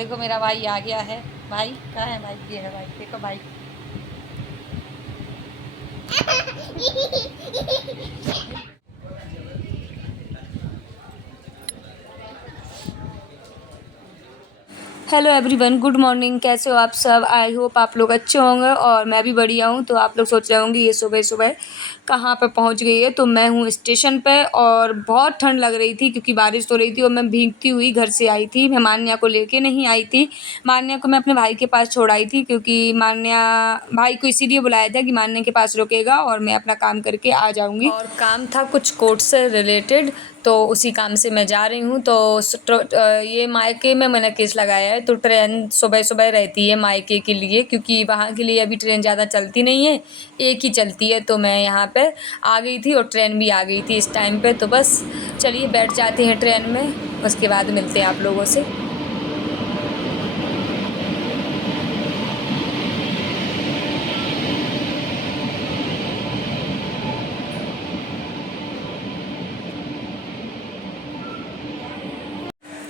देखो मेरा भाई आ गया है। भाई कहाँ है भाई? ये है भाई, देखो भाई। Hello everyone, good morning. कैसे हो आप सब? आई होप आप लोग अच्छे होंगे और मैं भी बढ़िया हूँ। तो आप लोग सोच रहे होंगे ये सुबह सुबह कहाँ पे पहुँच गई है। तो मैं हूँ स्टेशन पे और बहुत ठंड लग रही थी क्योंकि बारिश हो रही थी और मैं भीगती हुई घर से आई थी। मैं मान्या को लेके नहीं आई थी। मान्या को मैं अपने भाई के पास छोड़ आई थी क्योंकि मान्या भाई को इसीलिए बुलाया था कि मान्या के पास रुकेगा और मैं अपना काम करके आ जाऊँगी। और काम था कुछ कोर्ट से रिलेटेड, तो उसी काम से मैं जा रही हूँ। तो ये मायके में मैंने केस लगाया है। तो ट्रेन सुबह सुबह रहती है मायके के लिए, क्योंकि वहाँ के लिए अभी ट्रेन ज़्यादा चलती नहीं है, एक ही चलती है। तो मैं यहाँ पे आ गई थी और ट्रेन भी आ गई थी इस टाइम पे। तो बस चलिए बैठ जाते हैं ट्रेन में, उसके बाद मिलते हैं आप लोगों से।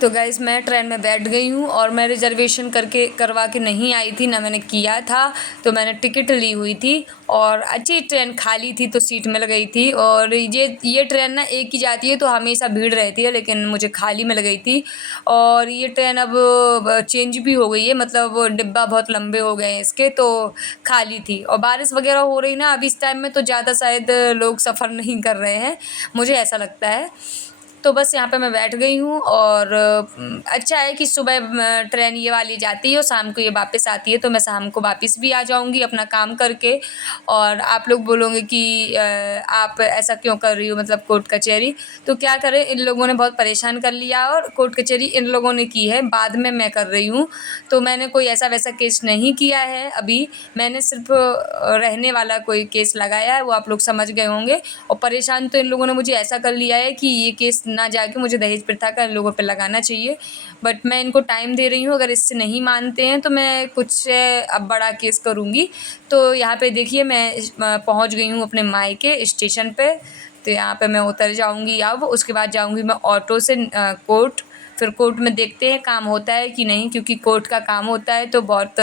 तो गाइस मैं ट्रेन में बैठ गई हूँ और मैं रिजर्वेशन करवा के नहीं आई थी, ना मैंने किया था। तो मैंने टिकट ली हुई थी और अच्छी ट्रेन खाली थी तो सीट मिल गई थी। और ये ट्रेन ना एक ही जाती है तो हमेशा भीड़ रहती है, लेकिन मुझे खाली मिल गई थी। और ये ट्रेन अब चेंज भी हो गई है, मतलब डिब्बा बहुत लंबे हो गए हैं इसके, तो खाली थी। और बारिश वगैरह हो रही ना अभी इस टाइम में, तो ज़्यादा शायद लोग सफ़र नहीं कर रहे हैं, मुझे ऐसा लगता है। तो बस यहाँ पे मैं बैठ गई हूँ और अच्छा है कि सुबह ट्रेन ये वाली जाती है और शाम को ये वापस आती है। तो मैं शाम को वापस भी आ जाऊँगी अपना काम करके। और आप लोग बोलोगे कि आप ऐसा क्यों कर रही हो, मतलब कोर्ट कचहरी। तो क्या करें, इन लोगों ने बहुत परेशान कर लिया और कोर्ट कचहरी इन लोगों ने की है, बाद में मैं कर रही हूँ। तो मैंने कोई ऐसा वैसा केस नहीं किया है अभी, मैंने सिर्फ रहने वाला कोई केस लगाया है, वो आप लोग समझ गए होंगे। और परेशान तो इन लोगों ने मुझे ऐसा कर लिया है कि ये केस ना जाके मुझे दहेज प्रथा का इन लोगों पे लगाना चाहिए। बट मैं इनको टाइम दे रही हूँ, अगर इससे नहीं मानते हैं तो मैं कुछ अब बड़ा केस करूँगी। तो यहाँ पे देखिए मैं पहुँच गई हूँ अपने मायके स्टेशन पे। तो यहाँ पे मैं उतर जाऊँगी, अब उसके बाद जाऊँगी मैं ऑटो से कोर्ट। फिर कोर्ट में देखते हैं काम होता है कि नहीं, क्योंकि कोर्ट का काम होता है तो बहुत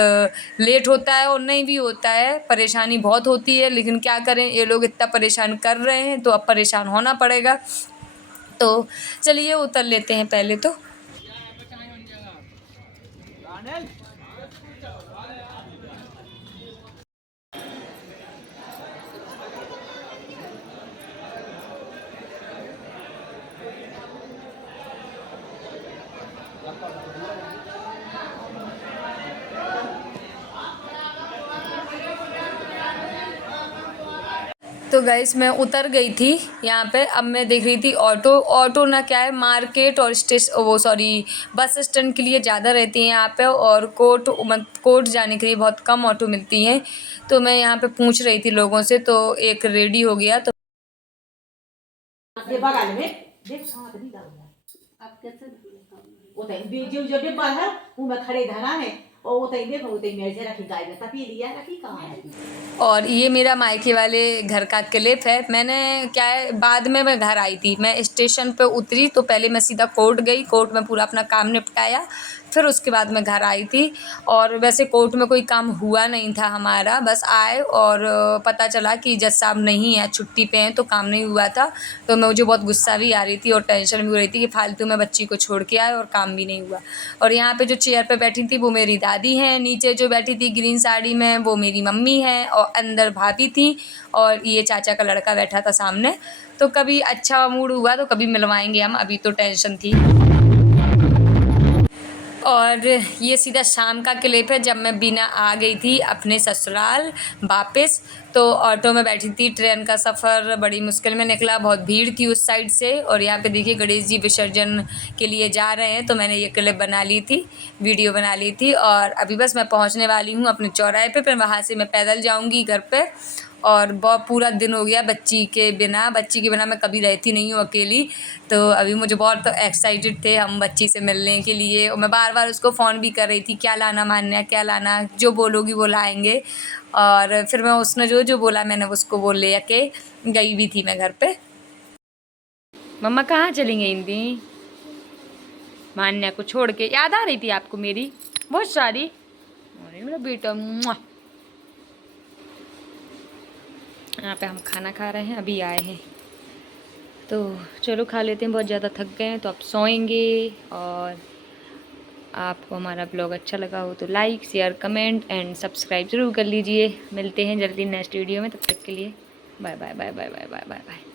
लेट होता है और नहीं भी होता है, परेशानी बहुत होती है। लेकिन क्या करें, ये लोग इतना परेशान कर रहे हैं तो अब परेशान होना पड़ेगा। तो चलिए उतर लेते हैं पहले तो। तो गाइस मैं उतर गई थी यहाँ पे। अब मैं देख रही थी ऑटो। ऑटो ना क्या है, मार्केट और बस स्टैंड के लिए ज़्यादा रहती हैं यहाँ पे, और कोर्ट जाने के लिए बहुत कम ऑटो मिलती हैं। तो मैं यहाँ पे पूछ रही थी लोगों से, तो एक रेडी हो गया। तो वो तो जो जो डिब्बा है वो में खड़े धरा है, और वो तो देखो वो तो मेरे से रखी गाय में तपी लिया रखी कहाँ है। और ये मेरा मायके वाले घर का क्लिप है। मैंने क्या है, बाद में मैं घर आई थी, मैं स्टेशन पे उतरी तो पहले मैं सीधा कोर्ट गई, कोर्ट में पूरा अपना काम निपटाया, फिर उसके बाद मैं घर आई थी। और वैसे कोर्ट में कोई काम हुआ नहीं था हमारा, बस आए और पता चला कि जज साहब नहीं है, छुट्टी पे हैं, तो काम नहीं हुआ था। तो मुझे बहुत गुस्सा भी आ रही थी और टेंशन भी हो रही थी कि फालतू में बच्ची को छोड़ के आए और काम भी नहीं हुआ। और यहाँ पे जो चेयर पे बैठी थी वो मेरी दादी हैं, नीचे जो बैठी थी ग्रीन साड़ी में वो मेरी मम्मी है, और अंदर भाभी थी, और ये चाचा का लड़का बैठा था सामने। तो कभी अच्छा मूड हुआ तो कभी मिलवाएंगे हम, अभी तो टेंशन थी। और ये सीधा शाम का क्लिप है, जब मैं बिना आ गई थी अपने ससुराल वापस। तो ऑटो में बैठी थी, ट्रेन का सफ़र बड़ी मुश्किल में निकला, बहुत भीड़ थी उस साइड से। और यहाँ पे देखिए गणेश जी विसर्जन के लिए जा रहे हैं, तो मैंने ये क्लिप बना ली थी, वीडियो बना ली थी। और अभी बस मैं पहुँचने वाली हूँ अपने चौराहे पे, फिर वहाँ से मैं पैदल जाऊँगी घर पे। और बहुत पूरा दिन हो गया बच्ची के बिना मैं कभी रहती नहीं हूँ अकेली। तो अभी मुझे बहुत एक्साइटेड थे हम बच्ची से मिलने के लिए, और मैं बार बार उसको फ़ोन भी कर रही थी, क्या लाना मान्या, क्या लाना, जो बोलोगी वो लाएंगे। और फिर मैं उसने जो जो बोला मैंने उसको वो ले के गई भी थी मैं घर पे। मम्मा कहाँ चली गई थी? मान्या को छोड़ के। याद आ रही थी आपको मेरी बहुत सारी? अरे मेरा बेटा, मुआ। यहाँ पे हम खाना खा रहे हैं, अभी आए हैं तो चलो खा लेते हैं। बहुत ज़्यादा थक गए हैं तो अब सोएंगे। और आपको हमारा ब्लॉग अच्छा लगा हो तो like share comment and subscribe ज़रूर कर लीजिए। मिलते हैं जल्दी नेक्स्ट वीडियो में, तब तक के लिए bye bye bye bye bye bye bye bye.